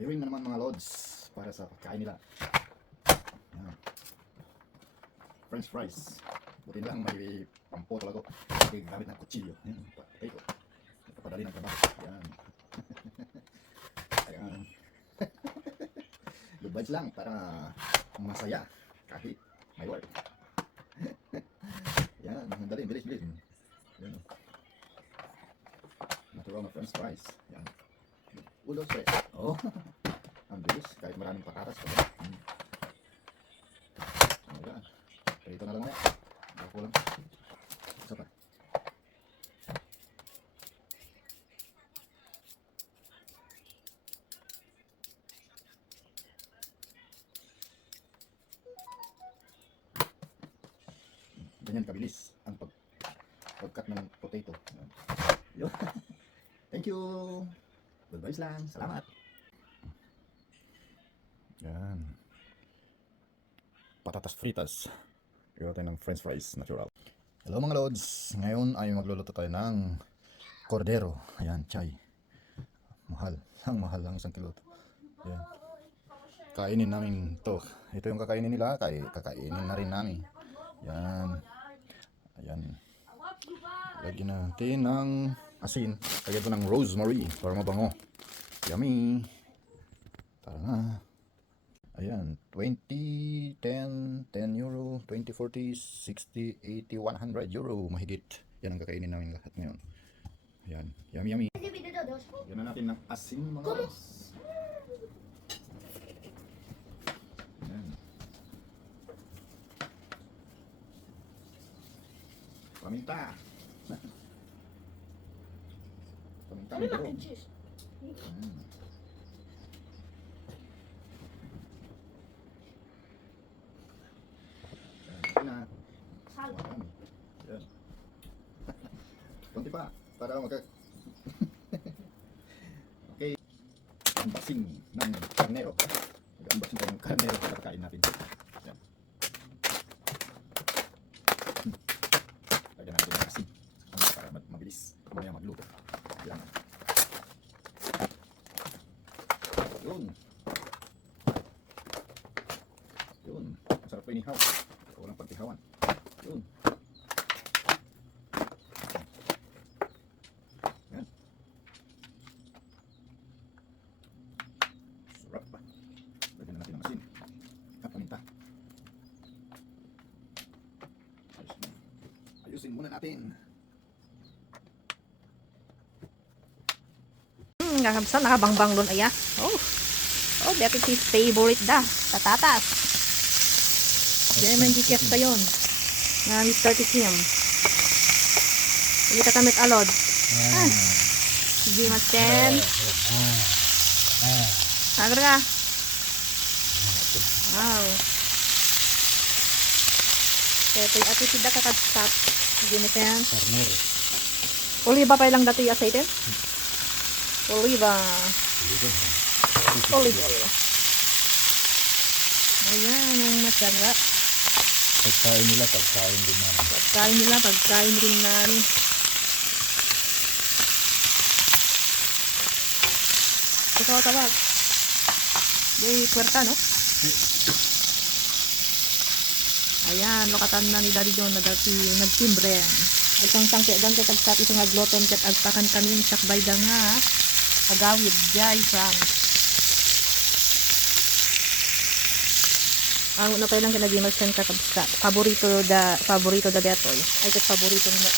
Ayun na naman mga lods para sa pagkain nila. Yan. French fries. Buti lang may pampotol ako. May gamit ng kutsilyo. Yan. Patay ko. Nagpapadali ng trabaho. Yan. Ayan. Good vibes lang para masaya kahit may work. Yan. Dali. Bilis. Yan. Natural na French fries. Yan. Ulo stress. Oh. Ang bilis. Kahit maraming patatas. Ayan. Ito na lang na. Ako lang. Isa pa. Ganyan kabilis ang pagkat ng potato. Yun. Thank you. Good vibes lang. Salamat. Yan. Patatas fritas. Gawa tayo ng french fries natural. Hello mga lods. Ngayon ay magluluto tayo ng cordero. Ayan, chay. Mahal. Ang mahal lang isang kilo. Ayan. Kainin namin to. Ito yung kakainin nila. Kakainin na rin namin. Yan. Ayan. Lagyan natin ng asin. Lagyan ko ng rosemary para mabango. Yummy. Tara na. Ayan. 20, 10 euro, 20, 40, 60, 80, 100 euro. Mahigit. Yan ang kakainin namin lahat ngayon. Ayan. Yummy. Lagyan na natin ng asin mga guys. Ayan. Paminta. Paminta. Ano mac and cheese? Na. Salad. Ayan. Kunti pa. Para magka... Okay. Unboxing ng karnero. Unboxing tayo ng karnero para kain natin. Ayan. Lagyan natin ng asin. Para mabilis. Mamaya magluto. Ayan. Yun. Yun. Masarap pa inihaw. Walang pagtihawan. Yun. Yan. Sarap pa. Lagyan na natin ng asin. At paminta. Ayusin muna natin. Kakabsa, nakabangbang doon aya. Oh, that is his favorite da. Patatas. Diyan man GKF pa yun. Na Mr. Tikim. Hindi ka tamit alod. Hindi masten. Agar ka. Wow. Ito yung ati sida kakadstop. Hindi masten. Oliva pa ilang dati yung aceite? Oliva. Olive oil. Ayan, ang masarap. Pagkain nila, pagkain din namin. Pagkain rin namin. Ito ang tawag. Di puwerta, no? Ayan, lokatan na ni Daddy John na dati nagtimbre. Itong sangke, dante kagsat isang agloton kat agpakan kami sakbay da nga. Agawid, Jai France. Ang una pa lang kinagimas kan kakabsa. Paborito da detoy. Ay kat paborito nila.